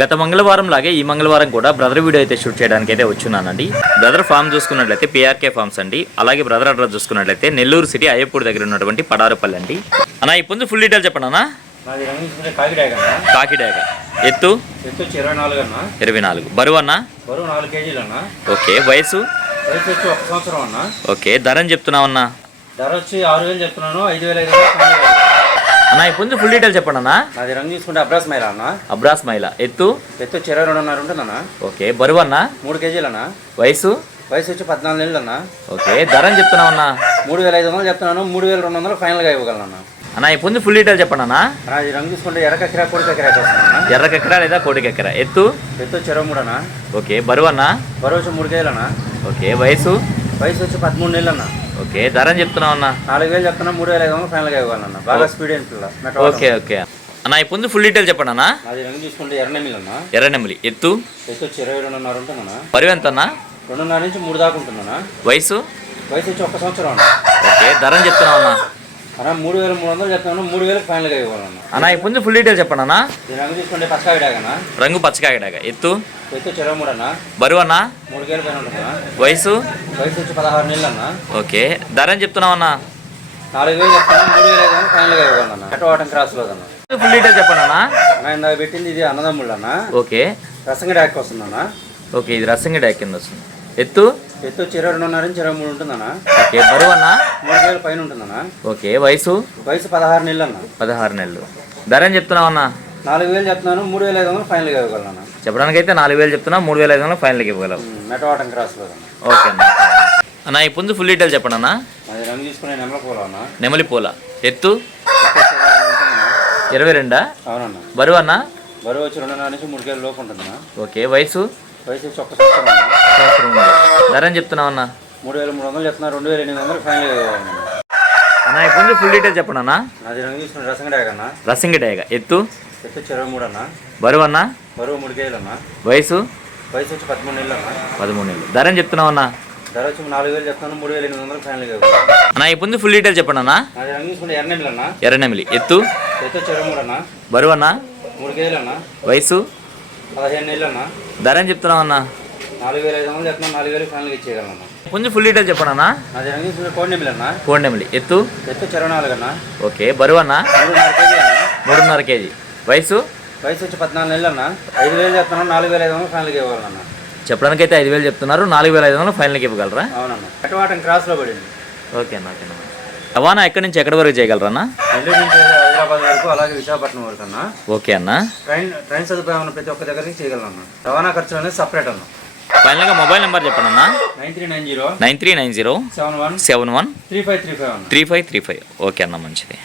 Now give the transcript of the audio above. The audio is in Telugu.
గత మంగళవారం లాగే ఈ మంగళవారం కూడా బ్రదర్ వీడియో అయితే షూట్ చేయడానికి అయితే వచ్చున్నానండి. బ్రదర్ ఫామ్ చూసుకున్నట్లయితే పిఆర్కే ఫార్మ్స్ అండి. అలాగే బ్రదర్ అడ్రస్ చూసుకున్నట్లయితే నెల్లూరు సిటీ అయ్యపూర్ దగ్గర ఉన్నటువంటి పడారపల్లి అండి. అన్న ఈ పుంజు ఫుల్ డీటెయిల్ చెప్పండి అన్న. కాకిడాగ ఎత్తు 24 బరువు అన్న 4 కేజీలు అన్న. ఓకే వయసు వచ్చి 1 సంవత్సరం అన్న. ఓకే ధర అని చెప్తున్నావు అన్న. ధర వచ్చి 6,000 చెప్తున్నాను. 5,500 అన్న ఈ పుంజు ఫుల్ డీటెయిల్ చెప్పండి అన్న. అది రంగు తీసుకుంటే అబ్రాస్ మైలా అన్న. అబ్రాస్ మైలా ఎత్తు 22.5 ఉంటుందన్న. ఓకే బరువు అన్న 3 కేజీలు అన్న. వయసు వచ్చి 14 నెలలు అన్న. ఓకే ధర అని చెప్తున్నావు అన్న. 3,500 చెప్తున్నాను. 3,200 ఫైనల్గా ఇవ్వగలను అన్న. అన్న ఈ పుంజు ఫుల్ డీటెయిల్ చెప్పండి అన్న. అది రంగు తీసుకుంటే ఎర్రకెక్కరా కోడికెక్కరా వస్తుందన్న. ఎర్రకెక్కరా లేదా కోడికెక్కరా ఎత్తు వచ్చి 23 అన్న. ఓకే బరువు అన్న. బరువు వచ్చి 3 కేజీలు అన్న. ఓకే వయసు వచ్చి 13 నెలలు అన్న. ఓకే ధర అని చెప్తున్నావు అన్న. 4,000 చెప్తున్నా. 3,500 ఫైనల్గా ఇవ్వాలన్న. బాగా స్పీడ్ అయిన పిల్ల. ఓకే ఓకే అన్న ఈ పుంజు ఫుల్ డీటెయిల్ చెప్పండి అన్న. అది రంగు తీసుకుంటే ఎర్రనెమ్మిలి అన్న. ఎర్రనెమ్మిలి ఎత్తు వచ్చి 22.5 ఉంటుందన్న. బరువు ఎంత అన్న. 2.5 నుంచి 3 దాకా ఉంటుందన్న. వయసు వచ్చి 1 సంవత్సరం అన్న. ఓకే ధర అని చెప్తున్నావు అన్న. అన్న 3,300 చెప్తున్నాను. 3,000 ఫైనల్గా ఇవ్వాలన్న. అన్న ఈ పుంజు ఫుల్ డీటెయిల్ చెప్పండి అన్న. ఈ రంగు తీసుకుంటే పచ్చకాయడాగన. రంగు పచ్చకాయడాగ ఎత్తు 23 అన్న. బరువు అన్న 3 కేజీల పైన ఉంటుందన్న. వయసు వచ్చి 16 నెలలు అన్న. ఓకే ధర అని చెప్తున్నావు అన్న. 4,000 చెప్తాను. 3,500 ఫైనల్గా ఇవ్వాలన్న. కట్టవాటం క్రాస్ లోదన్న. ఫుల్ డీటెయిల్ చెప్పండి అన్న. ఇందాక పెట్టింది ఇది అన్నదమ్ముళ్ళు అన్న. ఓకే రసంగడాకి వస్తుందన్న. ఓకే ఇది రసంగి డాక్ కింద వస్తుంది. ఎత్తు వచ్చి 22.5 నుంచి 23 ఉంటుందన్న. ఓకే బరువు అన్న 3 కేజీల పైన ఉంటుందన్న. ఓకే వయసు 16 నెలలు అన్న. 16 నెలలు ధర అని చెప్తున్నావు అన్న. 4,000 చెప్తున్నాను. 3,500 ఫైనల్గా ఇవ్వగలను. చెప్పడానికైతే 4,000 చెప్తున్నా. 3,500 ఫైనల్కి ఇవ్వగలవు. మెటవాటం క్రాస్ లోదన్న. ఓకే అన్న. అన్న ఈ పుంజు ఫుల్ డీటెయిల్ చెప్పండి అన్న. అది రంగు తీసుకునే నెమల పూల అన్న. నెమలి పూల ఎత్తు 22 అవునన్న. బరువు అన్న. బరువు వచ్చి 2.5 నుంచి 3 కేజీల లోపు ఉంటుందన్న. ఓకే వయసు వచ్చి 1 సంవత్సరం అన్న. సంవత్సరం ఉంది. ధర అని చెప్తున్నావు అన్న. 3,300 చెప్తున్నా. 2,800 ఫైనల్గా ఇవ్వాలన్న. అన్న ఈ పుంజు ఫుల్ డీటెయిల్ చెప్పండి అన్న. అది రంగు తీసుకునే రసంగడాగన్న. రసింగి డాగ ఎత్తు 23 అన్న. బరువు అన్న. బరువు 3 కేజీలు అన్న. వయసు వచ్చి 13 నెలలు అన్న. 13 నెలలు ధర అని చెప్తున్నావు అన్న. ధర వచ్చి 4,000 చెప్తాను. 3,800 ఫైనల్గా ఇవ్వాలి. అన్న ఈ పుంజు ఫుల్ డీటెయిల్ చెప్పండి అన్న. అది రంగు తీసుకుంటే ఎర్రనెమ్మిలి అన్న. ఎర్రనెమిలి ఎత్తు 23 అన్న. బరువు అన్న. 3 కేజీలు అన్న. వయసు 15 నెలలు అన్న. ధర అని చెప్తున్నావు అన్న. 4,500 చెప్తున్నా. 4,000 ఫైనల్గా ఇచ్చేయగలను. పుంజు ఫుల్ డీటెయిల్ చెప్పండి అన్న. అది రంగు తీసుకుంటే కోడినెమ్మిలి అన్న. కోడినెమిలి ఎత్తు 24 అన్న. ఓకే బరువు అన్న. 3.5 కేజీ అన్న. 3.5 కేజీ వయసు వచ్చి 14 నెలలు అన్న. 5,000 చెప్తున్నాను. 4,500 ఫైనల్గా ఇవ్వాలన్న. చెప్పడానికైతే 5,000 చెప్తున్నారు. 4,500 ఫైనల్కి ఇవ్వగలరా? అవునన్న. కట్టవాటం క్రాస్లో పడింది. ఓకే అన్న. ఓకే అన్న. రవాణా ఎక్కడి నుంచి ఎక్కడి వరకు చేయగలరా అన్న? నెల్లూరు నుంచి హైదరాబాద్ వరకు, అలాగే విశాఖపట్నం వరకు అన్న. ఓకే అన్న. ట్రైన్ సదుపాయం ఉన్న ప్రతి ఒక్క దగ్గరికి చేయగలను. రవాణా ఖర్చు అనేది సపరేట్ అన్న. ఫైనల్గా మొబైల్ నెంబర్ చెప్పండి అన్న. 9390 9390 71 71 3535 అన్న. 3535. ఓకే అన్న మంచిది.